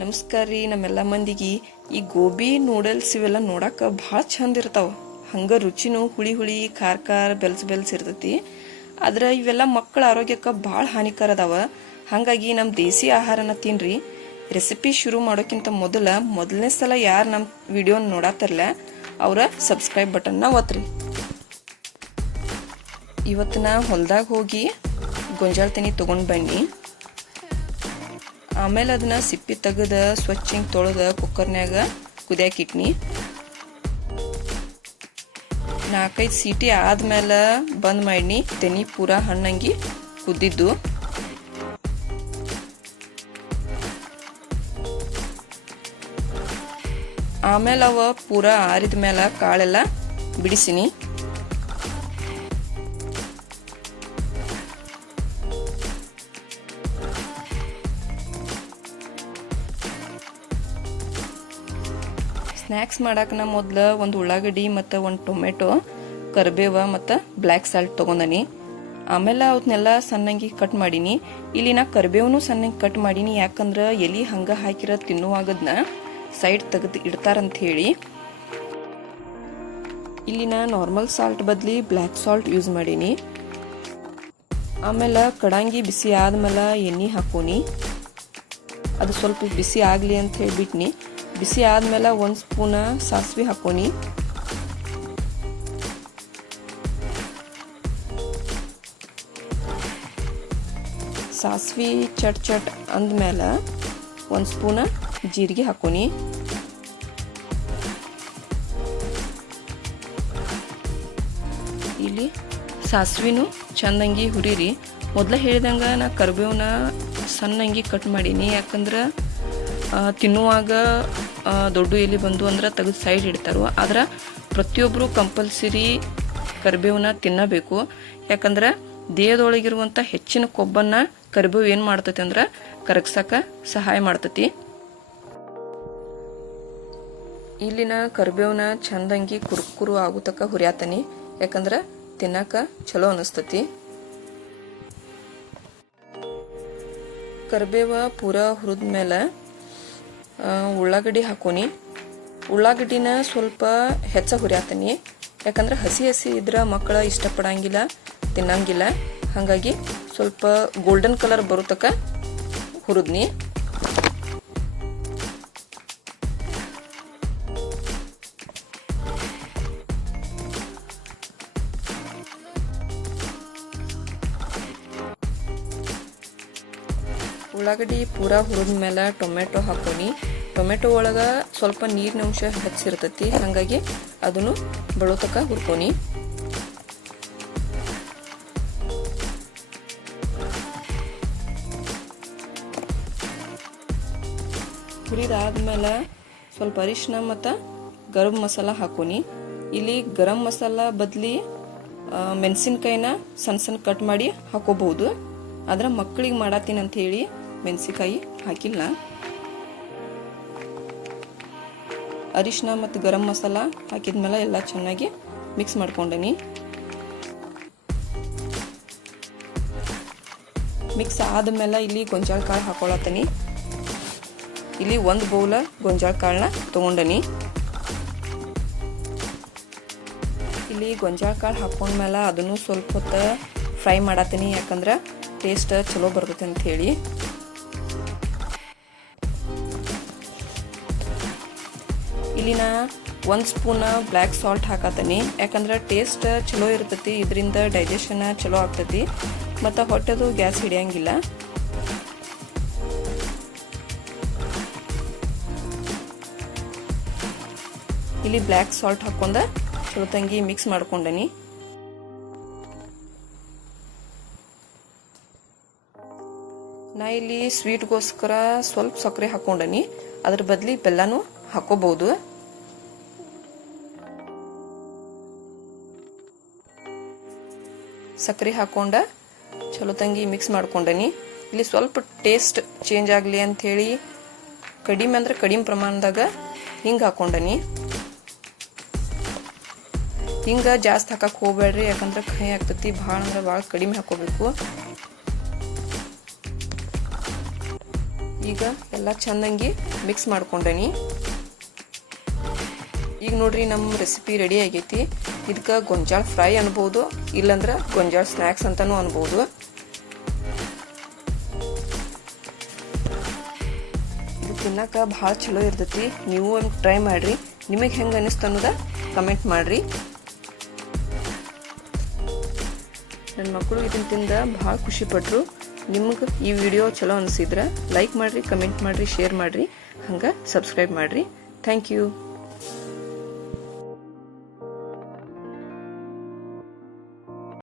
ನಮಸ್ಕಾರ ರೀ ನಮ್ಮೆಲ್ಲ ಮಂದಿಗೆ ಈ ಗೋಬಿ ನೂಡಲ್ಸ್ ಇವೆಲ್ಲ ನೋಡಕ್ಕೆ ಭಾಳ ಚಂದ ಇರ್ತಾವ. ಹಂಗೆ ರುಚಿನೂ ಹುಳಿ ಹುಳಿ ಖಾರ ಖಾರ ಬೆಲ್ಸ್ ಇರ್ತೈತಿ. ಆದ್ರೆ ಇವೆಲ್ಲ ಮಕ್ಕಳ ಆರೋಗ್ಯಕ್ಕೆ ಭಾಳ ಹಾನಿಕರ ಅದಾವ. ಹಾಗಾಗಿ ನಮ್ಮ ದೇಸಿ ಆಹಾರನ ತಿನ್ರಿ. ರೆಸಿಪಿ ಶುರು ಮಾಡೋಕ್ಕಿಂತ ಮೊದಲನೇ ಸಲ ಯಾರು ನಮ್ಮ ವಿಡಿಯೋನ ನೋಡತ್ತಾರಲ್ಲ ಅವರ ಸಬ್ಸ್ಕ್ರೈಬ್ ಬಟನ್ನ ಒತ್ತ್ರಿ. ಇವತ್ತು ನಾ ಹೊಲ್ದಾಗ ಹೋಗಿ ಗೊಂಜಾಳ ತೆನಿ ತೊಗೊಂಡು ಬನ್ನಿ. ಆಮೇಲೆ ಅದನ್ನ ಸಿಪ್ಪಿ ತೆಗೆದು ಸ್ವಚ್ಛ ಹಿಂಗೆ ತೊಳೆದು ಕುಕ್ಕರ್ನ್ಯಾಗ ಕುದಿಯಾಕಿಟ್ನಿ. 4-5 ಸೀಟಿ ಆದ್ಮೇಲೆ ಬಂದ್ ಮಾಡಿನಿ. ತೆನಿ ಪೂರಾ ಹಣ್ಣಂಗಿ ಕುದ್ದಿದ್ದು. ಆಮೇಲೆ ಅವ ಪೂರಾ ಆರಿದ ಮೇಲೆ ಕಾಳೆಲ್ಲ ಬಿಡಿಸಿನಿ. ಸ್ನ್ಯಾಕ್ಸ್ ಮಾಡಕ್ಕೆ ನಾ ಮೊದಲು ಒಂದು ಉಳ್ಳಾಗಡ್ಡಿ ಮತ್ತು ಒಂದು ಟೊಮೆಟೊ, ಕರಿಬೇವ ಮತ್ತು ಬ್ಲ್ಯಾಕ್ ಸಾಲ್ಟ್ ತೊಗೊಂಡನಿ. ಆಮೇಲೆ ಅವನ್ನೆಲ್ಲ ಸಣ್ಣಂಗಿ ಕಟ್ ಮಾಡೀನಿ. ಇಲ್ಲಿ ನಾ ಕರಿಬೇವನು ಸಣ್ಣಂಗಿ ಕಟ್ ಮಾಡೀನಿ. ಯಾಕಂದ್ರೆ ಎಲೆ ಹಂಗೆ ಹಾಕಿರೋ ತಿನ್ನುವಾಗದನ್ನ ಸೈಡ್ ತೆಗೆದು ಇಡ್ತಾರಂತ ಹೇಳಿ. ಇಲ್ಲಿ ನಾ ನಾರ್ಮಲ್ ಸಾಲ್ಟ್ ಬದಲಿ ಬ್ಲ್ಯಾಕ್ ಸಾಲ್ಟ್ ಯೂಸ್ ಮಾಡೀನಿ. ಆಮೇಲೆ ಕಡಂಗಿ ಬಿಸಿ ಆದ್ಮೇಲೆ ಎಣ್ಣೆ ಹಾಕೋನಿ. ಅದು ಸ್ವಲ್ಪ ಬಿಸಿ ಆಗಲಿ ಅಂತ ಹೇಳಿಬಿಟ್ನಿ. ಬಿಸಿ ಆದ್ಮೇಲೆ 1 ಸ್ಪೂನ್ ಸಾಸಿವೆ ಹಾಕೋನಿ. ಸಾಸಿವೆ ಚಟ್ ಅಂದ್ಮೇಲೆ 1 ಸ್ಪೂನ್ ಜೀರಿಗೆ ಹಾಕೋನಿ. ಇಲ್ಲಿ ಸಾಸಿವೆನು ಚಂದಂಗಿ ಹುರಿರಿ. ಮೊದಲೇ ಹೇಳಿದಂಗೆ ನಾ ಕರಿಬೇವನ್ನ ಸಣ್ಣಂಗಿ ಕಟ್ ಮಾಡೀನಿ. ಯಾಕಂದ್ರೆ ತಿನ್ನುವಾಗ ದೊಡ್ಡ ಎಲೆ ಬಂದು ಅಂದ್ರೆ ತೆಗೆದು ಸೈಡ್ ಇಡ್ತಾರೋ. ಆದ್ರೆ ಪ್ರತಿಯೊಬ್ಬರು ಕಂಪಲ್ಸರಿ ಕರಿಬೇವನ್ನ ತಿನ್ನಬೇಕು. ಯಾಕಂದ್ರೆ ದೇಹದೊಳಗಿರುವಂಥ ಹೆಚ್ಚಿನ ಕೊಬ್ಬನ್ನು ಕರಿಬೇವು ಏನು ಮಾಡ್ತೈತಿ ಅಂದ್ರೆ ಕರಗ್ಸಕ್ಕೆ ಸಹಾಯ ಮಾಡ್ತೈತಿ. ಇಲ್ಲಿನ ಕರಿಬೇವನ್ನ ಚಂದಂಗಿ ಕುರುಕುರು ಆಗುತ್ತಕ ಹುರಿಯಾತನಿ. ಯಾಕಂದ್ರೆ ತಿನ್ನಕ ಚಲೋ ಅನಿಸ್ತತಿ. ಕರಿಬೇವ ಪೂರಾ ಹುರಿದ್ಮೇಲೆ ಉಳ್ಳಾಗಡ್ಡಿ ಹಾಕೋನಿ. ಉಳ್ಳಾಗಡ್ಡಿನ ಸ್ವಲ್ಪ ಹೆಚ್ಚ ಹುರಿಯಾತನಿ. ಯಾಕಂದ್ರೆ ಹಸಿ ಇದ್ರೆ ಮಕ್ಕಳು ಇಷ್ಟಪಡಂಗಿಲ್ಲ, ತಿನ್ನಂಗಿಲ್ಲ. ಹಾಗಾಗಿ ಸ್ವಲ್ಪ ಗೋಲ್ಡನ್ ಕಲರ್ ಬರೋ ತನಕ ಹುರಿದ್ನಿ. ಉಳ್ಳಾಗಡ್ಡಿ ಪೂರಾ ಹುರಿದ್ಮೇಲೆ ಟೊಮೆಟೊ ಹಾಕೋನಿ. ಟೊಮೆಟೊ ಒಳಗೆ ಸ್ವಲ್ಪ ನೀರಿನ ಅಂಶ ಹೆಚ್ಚಿರ್ತೈತಿ. ಹಾಗಾಗಿ ಅದನ್ನು ಬಳೋತಕ ಹುರ್ಕೋನಿ. ಹುರಿದಾದ್ಮೇಲೆ ಸ್ವಲ್ಪ ಅರಿಶಿನ ಮತ್ತು ಗರಂ ಮಸಾಲ ಹಾಕೋನಿ. ಇಲ್ಲಿ ಗರಂ ಮಸಾಲ ಬದಲಿ ಮೆಣಸಿನ್ಕಾಯಿನ ಸಣ್ಣ ಕಟ್ ಮಾಡಿ ಹಾಕೋಬಹುದು. ಆದ್ರೆ ಮಕ್ಕಳಿಗೆ ಮಾಡತ್ತೀನಿ ಅಂತ ಹೇಳಿ ಮೆಣಸಿನಕಾಯಿ ಹಾಕಿಲ್ಲ. ಅರಿಶಿನ ಮತ್ತು ಗರಂ ಮಸಾಲ ಹಾಕಿದ್ಮೇಲೆ ಎಲ್ಲ ಚೆನ್ನಾಗಿ ಮಿಕ್ಸ್ ಮಾಡ್ಕೊಂಡನಿ. ಮಿಕ್ಸ್ ಆದ್ಮೇಲೆ ಇಲ್ಲಿ ಗೊಂಜಾಳ ಕಾಳು ಹಾಕೊಳತ್ತೀನಿ. ಇಲ್ಲಿ 1 ಬೌಲ ಗೊಂಜಾಳ ಕಾಳನ್ನ ತಗೊಂಡನಿ. ಇಲ್ಲಿ ಗೊಂಜಾಳ ಕಾಳು ಹಾಕೊಂಡ್ಮೇಲೆ ಅದನ್ನು ಸ್ವಲ್ಪ ಹೊತ್ತು ಫ್ರೈ ಮಾಡತ್ತೀನಿ. ಯಾಕಂದ್ರೆ ಟೇಸ್ಟ್ ಚಲೋ ಬರ್ತೈತೆ ಅಂತ ಹೇಳಿ. ಇಲ್ಲಿ ನಾ 1 ಸ್ಪೂನ್ ಬ್ಲ್ಯಾಕ್ ಸಾಲ್ಟ್ ಹಾಕತ್ತೀನಿ. ಯಾಕಂದ್ರೆ ಟೇಸ್ಟ್ ಚಲೋ ಇರ್ತೈತಿ. ಇದರಿಂದ ಡೈಜೆಷನ್ ಚಲೋ ಆಗ್ತೈತಿ ಮತ್ತು ಹೊಟ್ಟೆದು ಗ್ಯಾಸ್ ಹಿಡಿಯಂಗಿಲ್ಲ. ಇಲ್ಲಿ ಬ್ಲ್ಯಾಕ್ ಸಾಲ್ಟ್ ಹಾಕೊಂಡ ಚಲೋ ತಂಗಿ ಮಿಕ್ಸ್ ಮಾಡ್ಕೊಂಡನಿ. ನಾ ಇಲ್ಲಿ ಸ್ವೀಟ್ಗೋಸ್ಕರ ಸ್ವಲ್ಪ ಸಕ್ಕರೆ ಹಾಕೊಂಡನಿ. ಅದ್ರ ಬದಲಿ ಬೆಲ್ಲನೂ ಹಾಕೋಬಹುದು. ಸಕ್ಕರೆ ಹಾಕೊಂಡ ಚಲೋ ತಂಗಿ ಮಿಕ್ಸ್ ಮಾಡ್ಕೊಂಡನಿ. ಇಲ್ಲಿ ಸ್ವಲ್ಪ ಟೇಸ್ಟ್ ಚೇಂಜ್ ಆಗಲಿ ಅಂಥೇಳಿ ಕಡಿಮೆ ಅಂದ್ರೆ ಕಡಿಮೆ ಪ್ರಮಾಣದಾಗ ಹಿಂಗೆ ಹಾಕೊಂಡನಿ. ಹಿಂಗೆ ಜಾಸ್ತಿ ಹಾಕಕ್ಕೆ ಹೋಗ್ಬೇಡ್ರಿ. ಯಾಕಂದ್ರೆ ಕಹಿ ಆಗ್ತತಿ. ಭಾಳ ಅಂದ್ರೆ ಭಾಳ ಕಡಿಮೆ ಹಾಕೋಬೇಕು. ಈ ಈಗ ಎಲ್ಲ ಚಂದಂಗಿ ಮಿಕ್ಸ್ ಮಾಡ್ಕೊಂಡೇನಿ. ಈಗ ನೋಡ್ರಿ ನಮ್ಮ ರೆಸಿಪಿ ರೆಡಿ ಆಗೈತಿ. ಇದಕ್ಕೆ ಗೊಂಜಾಳ ಫ್ರೈ ಅನ್ಬೋದು, ಇಲ್ಲಂದ್ರೆ ಗೊಂಜಾಳ ಸ್ನ್ಯಾಕ್ಸ್ ಅಂತಾನೂ ಅನ್ಬೋದು. ಇದು ತಿನ್ನಕ್ಕೆ ಭಾಳ ಚಲೋ ಇರ್ತೈತಿ. ನೀವು ಟ್ರೈ ಮಾಡಿರಿ. ನಿಮಗೆ ಹೆಂಗೆ ಅನ್ನಿಸ್ತು ಅನ್ನೋದ ಕಮೆಂಟ್ ಮಾಡಿರಿ. ನನ್ನ ಮಕ್ಕಳು ಇದನ್ನು ತಿಂದ ಭಾಳ ಖುಷಿಪಟ್ಟರು. ನಿಮಗೆ ಈ ವಿಡಿಯೋ ಚಲೋ ಅನಿಸಿದ್ರೆ ಲೈಕ್ ಮಾಡಿರಿ, ಕಮೆಂಟ್ ಮಾಡಿರಿ, ಶೇರ್ ಮಾಡಿರಿ, ಹಂಗೆ ಸಬ್ಸ್ಕ್ರೈಬ್ ಮಾಡಿರಿ. Thank you.